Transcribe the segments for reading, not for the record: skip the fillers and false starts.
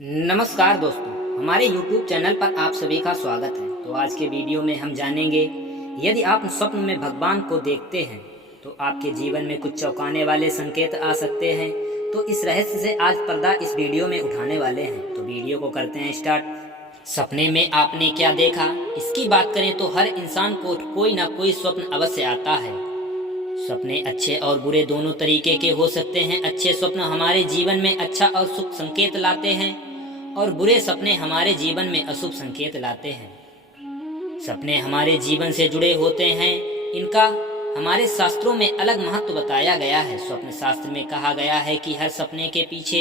नमस्कार दोस्तों, हमारे YouTube चैनल पर आप सभी का स्वागत है। तो आज के वीडियो में हम जानेंगे, यदि आप स्वप्न में भगवान को देखते हैं तो आपके जीवन में कुछ चौंकाने वाले संकेत आ सकते हैं। तो इस रहस्य से आज पर्दा इस वीडियो में उठाने वाले हैं। तो वीडियो को करते हैं स्टार्ट। सपने में आपने क्या देखा, इसकी बात करें तो हर इंसान को कोई ना कोई स्वप्न अवश्य आता है। सपने अच्छे और बुरे दोनों तरीके के हो सकते हैं। अच्छे स्वप्न हमारे जीवन में अच्छा और शुभ संकेत लाते हैं और बुरे सपने हमारे जीवन में अशुभ संकेत लाते हैं। सपने हमारे जीवन से जुड़े होते हैं। इनका हमारे शास्त्रों में अलग महत्व बताया गया है। स्वप्न शास्त्र में कहा गया है कि हर सपने के पीछे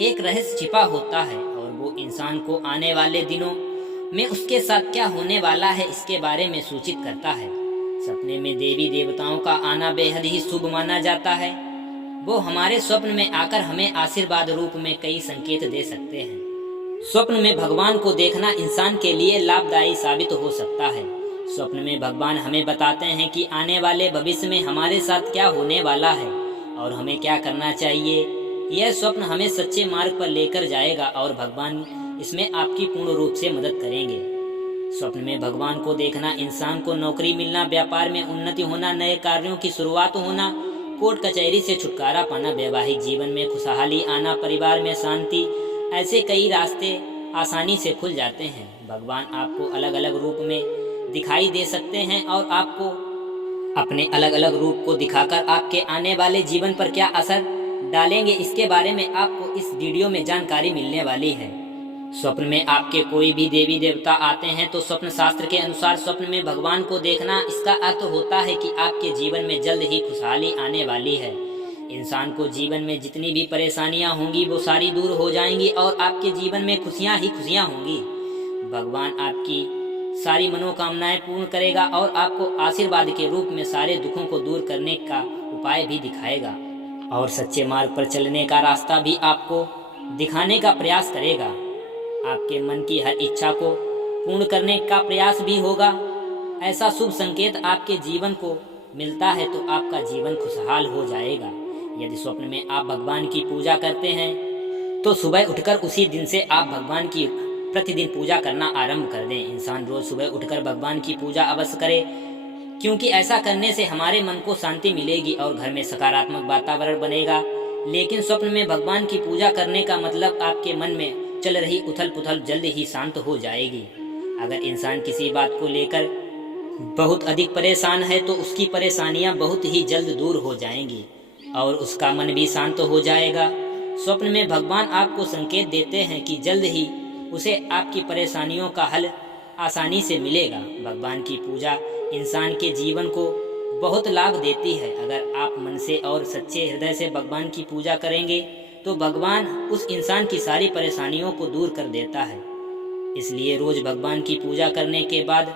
एक रहस्य छिपा होता है और वो इंसान को आने वाले दिनों में उसके साथ क्या होने वाला है इसके बारे में सूचित करता है। सपने में देवी देवताओं का आना बेहद ही शुभ माना जाता है। वो हमारे स्वप्न में आकर हमें आशीर्वाद रूप में कई संकेत दे सकते हैं। स्वप्न में भगवान को देखना इंसान के लिए लाभदायी साबित हो सकता है। स्वप्न में भगवान हमें बताते हैं कि आने वाले भविष्य में हमारे साथ क्या होने वाला है और हमें क्या करना चाहिए। यह स्वप्न हमें सच्चे मार्ग पर लेकर जाएगा और भगवान इसमें आपकी पूर्ण रूप से मदद करेंगे। स्वप्न में भगवान को देखना इंसान को नौकरी मिलना, व्यापार में उन्नति होना, नए कार्यों की शुरुआत होना, कोर्ट कचहरी से छुटकारा पाना, वैवाहिक जीवन में खुशहाली आना, परिवार में शांति, ऐसे कई रास्ते आसानी से खुल जाते हैं। भगवान आपको अलग अलग रूप में दिखाई दे सकते हैं और आपको अपने अलग अलग रूप को दिखाकर आपके आने वाले जीवन पर क्या असर डालेंगे इसके बारे में आपको इस वीडियो में जानकारी मिलने वाली है। स्वप्न में आपके कोई भी देवी देवता आते हैं तो स्वप्न शास्त्र के अनुसार स्वप्न में भगवान को देखना इसका अर्थ होता है कि आपके जीवन में जल्द ही खुशहाली आने वाली है। इंसान को जीवन में जितनी भी परेशानियां होंगी वो सारी दूर हो जाएंगी और आपके जीवन में खुशियां ही खुशियां होंगी। भगवान आपकी सारी मनोकामनाएं पूर्ण करेगा और आपको आशीर्वाद के रूप में सारे दुखों को दूर करने का उपाय भी दिखाएगा और सच्चे मार्ग पर चलने का रास्ता भी आपको दिखाने का प्रयास करेगा। आपके मन की हर इच्छा को पूर्ण करने का प्रयास भी होगा। ऐसा शुभ संकेत आपके जीवन को मिलता है तो आपका जीवन खुशहाल हो जाएगा। यदि स्वप्न में आप भगवान की पूजा करते हैं तो सुबह उठकर उसी दिन से आप भगवान की प्रतिदिन पूजा करना आरंभ कर दें। इंसान रोज सुबह उठकर भगवान की पूजा अवश्य करे, क्योंकि ऐसा करने से हमारे मन को शांति मिलेगी और घर में सकारात्मक वातावरण बनेगा। लेकिन स्वप्न में भगवान की पूजा करने का मतलब आपके मन में चल रही उथल पुथल जल्द ही शांत हो जाएगी। अगर इंसान किसी बात को लेकर बहुत अधिक परेशान है तो उसकी परेशानियां बहुत ही जल्द दूर हो जाएंगी और उसका मन भी शांत हो जाएगा। स्वप्न में भगवान आपको संकेत देते हैं कि जल्द ही उसे आपकी परेशानियों का हल आसानी से मिलेगा। भगवान की पूजा इंसान के जीवन को बहुत लाभ देती है। अगर आप मन से और सच्चे हृदय से भगवान की पूजा करेंगे तो भगवान उस इंसान की सारी परेशानियों को दूर कर देता है। इसलिए रोज भगवान की पूजा करने के बाद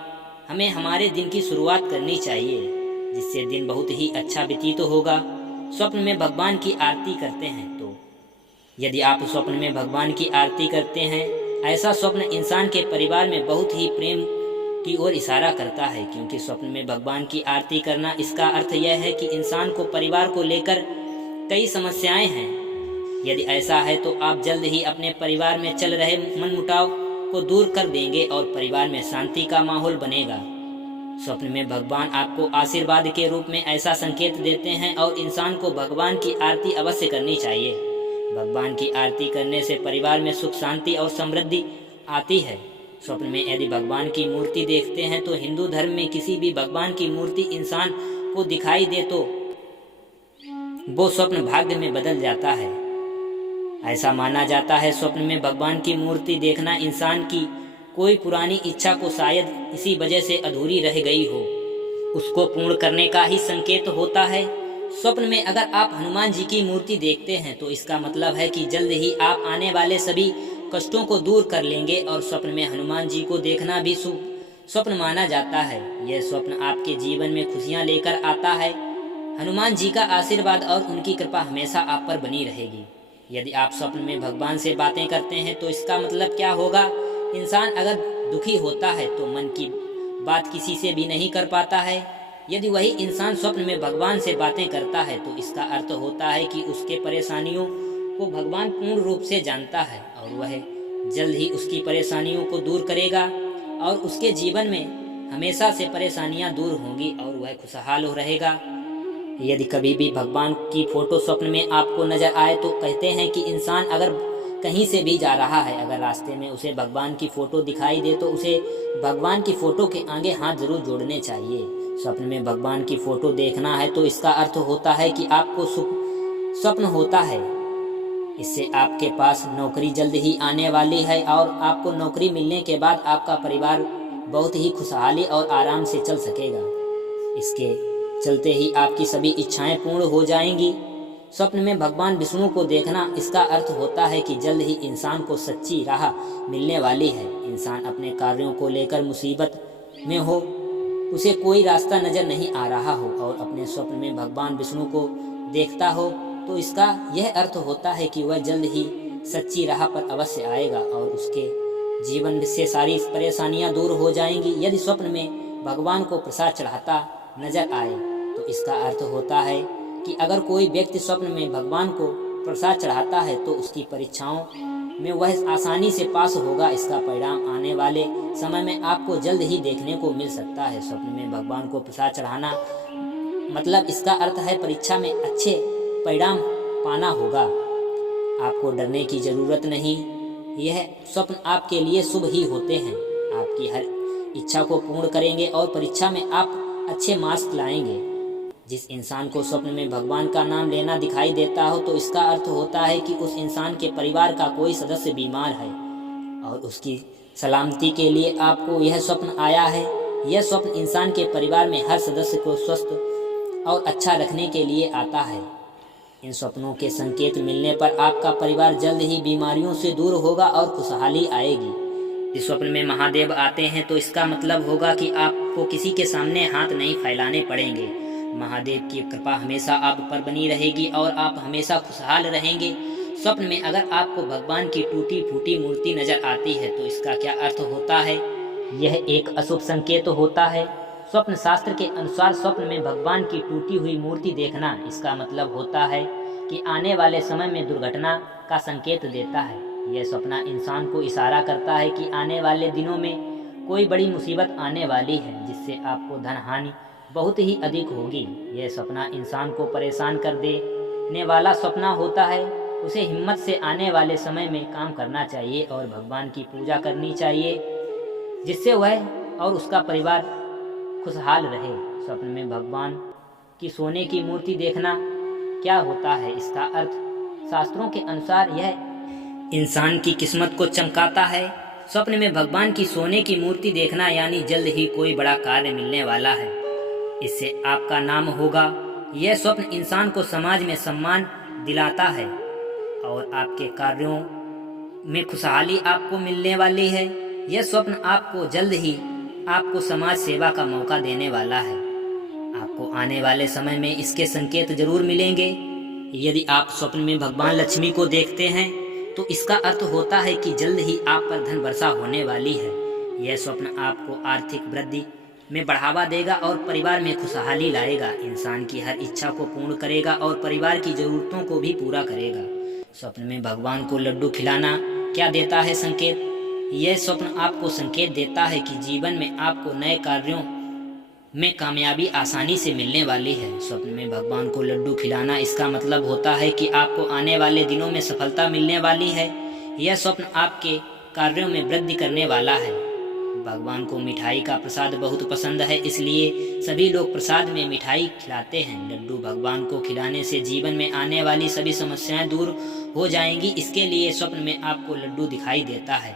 हमें हमारे दिन की शुरुआत करनी चाहिए, जिससे दिन बहुत ही अच्छा व्यतीत होगा। स्वप्न में भगवान की आरती करते हैं तो यदि आप स्वप्न में भगवान की आरती करते हैं, ऐसा स्वप्न इंसान के परिवार में बहुत ही प्रेम की ओर इशारा करता है। क्योंकि स्वप्न में भगवान की आरती करना इसका अर्थ यह है कि इंसान को परिवार को लेकर कई समस्याएं हैं। यदि ऐसा है तो आप जल्द ही अपने परिवार में चल रहे मनमुटाव को दूर कर देंगे और परिवार में शांति का माहौल बनेगा। स्वप्न में भगवान आपको आशीर्वाद के रूप में ऐसा संकेत देते हैं और इंसान को भगवान की आरती अवश्य करनी चाहिए। भगवान की आरती करने से परिवार में सुख शांति और समृद्धि आती है। स्वप्न में यदि भगवान की मूर्ति देखते हैं तो हिंदू धर्म में किसी भी भगवान की मूर्ति इंसान को दिखाई दे तो वो स्वप्न भाग्य में बदल जाता है। ऐसा माना जाता है स्वप्न में भगवान की मूर्ति देखना इंसान की कोई पुरानी इच्छा को शायद इसी वजह से अधूरी रह गई हो, उसको पूर्ण करने का ही संकेत होता है। स्वप्न में अगर आप हनुमान जी की मूर्ति देखते हैं तो इसका मतलब है कि जल्द ही आप आने वाले सभी कष्टों को दूर कर लेंगे और स्वप्न में हनुमान जी को देखना भी शुभ स्वप्न माना जाता है। यह स्वप्न आपके जीवन में खुशियां लेकर आता है। हनुमान जी का आशीर्वाद और उनकी कृपा हमेशा आप पर बनी रहेगी। यदि आप स्वप्न में भगवान से बातें करते हैं तो इसका मतलब क्या होगा। इंसान अगर दुखी होता है तो मन की बात किसी से भी नहीं कर पाता है। यदि वही इंसान स्वप्न में भगवान से बातें करता है तो इसका अर्थ होता है कि उसके परेशानियों को भगवान पूर्ण रूप से जानता है और वह जल्द ही उसकी परेशानियों को दूर करेगा और उसके जीवन में हमेशा से परेशानियां दूर होंगी और वह खुशहाल हो रहेगा। यदि कभी भी भगवान की फोटो स्वप्न में आपको नजर आए तो कहते हैं कि इंसान अगर कहीं से भी जा रहा है, अगर रास्ते में उसे भगवान की फोटो दिखाई दे तो उसे भगवान की फोटो के आगे हाथ जरूर जोड़ने चाहिए। स्वप्न में भगवान की फोटो देखना है तो इसका अर्थ होता है कि आपको सुख स्वप्न होता है। इससे आपके पास नौकरी जल्द ही आने वाली है और आपको नौकरी मिलने के बाद आपका परिवार बहुत ही खुशहाली और आराम से चल सकेगा। इसके चलते ही आपकी सभी इच्छाएं पूर्ण हो जाएंगी। स्वप्न में भगवान विष्णु को देखना, इसका अर्थ होता है कि जल्द ही इंसान को सच्ची राह मिलने वाली है। इंसान अपने कार्यों को लेकर मुसीबत में हो, उसे कोई रास्ता नजर नहीं आ रहा हो और अपने स्वप्न में भगवान विष्णु को देखता हो तो इसका यह अर्थ होता है कि वह जल्द ही सच्ची राह पर अवश्य आएगा और उसके जीवन से सारी परेशानियां दूर हो जाएंगी। यदि स्वप्न में भगवान को प्रसाद चढ़ाता नजर आए तो इसका अर्थ होता है कि अगर कोई व्यक्ति स्वप्न में भगवान को प्रसाद चढ़ाता है तो उसकी परीक्षाओं में वह आसानी से पास होगा। इसका परिणाम आने वाले समय में आपको जल्द ही देखने को मिल सकता है। स्वप्न में भगवान को प्रसाद चढ़ाना मतलब इसका अर्थ है परीक्षा में अच्छे परिणाम पाना होगा। आपको डरने की जरूरत नहीं, यह स्वप्न आपके लिए शुभ ही होते हैं। आपकी हर इच्छा को पूर्ण करेंगे और परीक्षा में आप अच्छे मार्क्स लाएंगे। जिस इंसान को स्वप्न में भगवान का नाम लेना दिखाई देता हो तो इसका अर्थ होता है कि उस इंसान के परिवार का कोई सदस्य बीमार है और उसकी सलामती के लिए आपको यह स्वप्न आया है। यह स्वप्न इंसान के परिवार में हर सदस्य को स्वस्थ और अच्छा रखने के लिए आता है। इन स्वप्नों के संकेत मिलने पर आपका परिवार जल्द ही बीमारियों से दूर होगा और खुशहाली आएगी। इस स्वप्न में महादेव आते हैं तो इसका मतलब होगा कि आपको किसी के सामने हाथ नहीं फैलाने पड़ेंगे। महादेव की कृपा हमेशा आप पर बनी रहेगी और आप हमेशा खुशहाल रहेंगे। स्वप्न में अगर आपको भगवान की टूटी फूटी मूर्ति नजर आती है तो इसका क्या अर्थ होता है? यह एक अशुभ संकेत होता है। स्वप्न शास्त्र के अनुसार स्वप्न में भगवान की टूटी हुई मूर्ति देखना, इसका मतलब होता है कि आने वाले समय में दुर्घटना का संकेत देता है। यह सपना इंसान को इशारा करता है कि आने वाले दिनों में कोई बड़ी मुसीबत आने वाली है जिससे आपको धन हानि बहुत ही अधिक होगी। यह सपना इंसान को परेशान कर देने वाला सपना होता है। उसे हिम्मत से आने वाले समय में काम करना चाहिए और भगवान की पूजा करनी चाहिए जिससे वह और उसका परिवार खुशहाल रहे। स्वप्न में भगवान की सोने की मूर्ति देखना क्या होता है? इसका अर्थ शास्त्रों के अनुसार यह इंसान की किस्मत को चमकाता है। स्वप्न में भगवान की सोने की मूर्ति देखना यानी जल्द ही कोई बड़ा कार्य मिलने वाला है, इससे आपका नाम होगा। यह स्वप्न इंसान को समाज में सम्मान दिलाता है और आपके कार्यों में खुशहाली आपको मिलने वाली है। यह स्वप्न आपको जल्द ही आपको समाज सेवा का मौका देने वाला है। आपको आने वाले समय में इसके संकेत जरूर मिलेंगे। यदि आप स्वप्न में भगवान लक्ष्मी को देखते हैं तो इसका अर्थ होता है कि जल्द ही आप पर धन वर्षा होने वाली है। यह स्वप्न आपको आर्थिक वृद्धि में बढ़ावा देगा और परिवार में खुशहाली लाएगा। इंसान की हर इच्छा को पूर्ण करेगा और परिवार की जरूरतों को भी पूरा करेगा। स्वप्न में भगवान को लड्डू खिलाना क्या देता है संकेत? यह स्वप्न आपको संकेत देता है कि जीवन में आपको नए कार्यों में कामयाबी आसानी से मिलने वाली है। स्वप्न में भगवान को लड्डू खिलाना, इसका मतलब होता है कि आपको आने वाले दिनों में सफलता मिलने वाली है। यह स्वप्न आपके कार्यों में वृद्धि करने वाला है। भगवान को मिठाई का प्रसाद बहुत पसंद है, इसलिए सभी लोग प्रसाद में मिठाई खिलाते हैं। लड्डू भगवान को खिलाने से जीवन में आने वाली सभी समस्याएं दूर हो जाएंगी। इसके लिए स्वप्न में आपको लड्डू दिखाई देता है।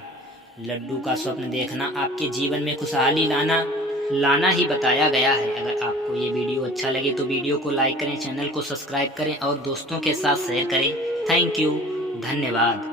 लड्डू का स्वप्न देखना आपके जीवन में खुशहाली लाना ही बताया गया है। अगर आपको ये वीडियो अच्छा लगे तो वीडियो को लाइक करें, चैनल को सब्सक्राइब करें और दोस्तों के साथ शेयर करें। थैंक यू, धन्यवाद।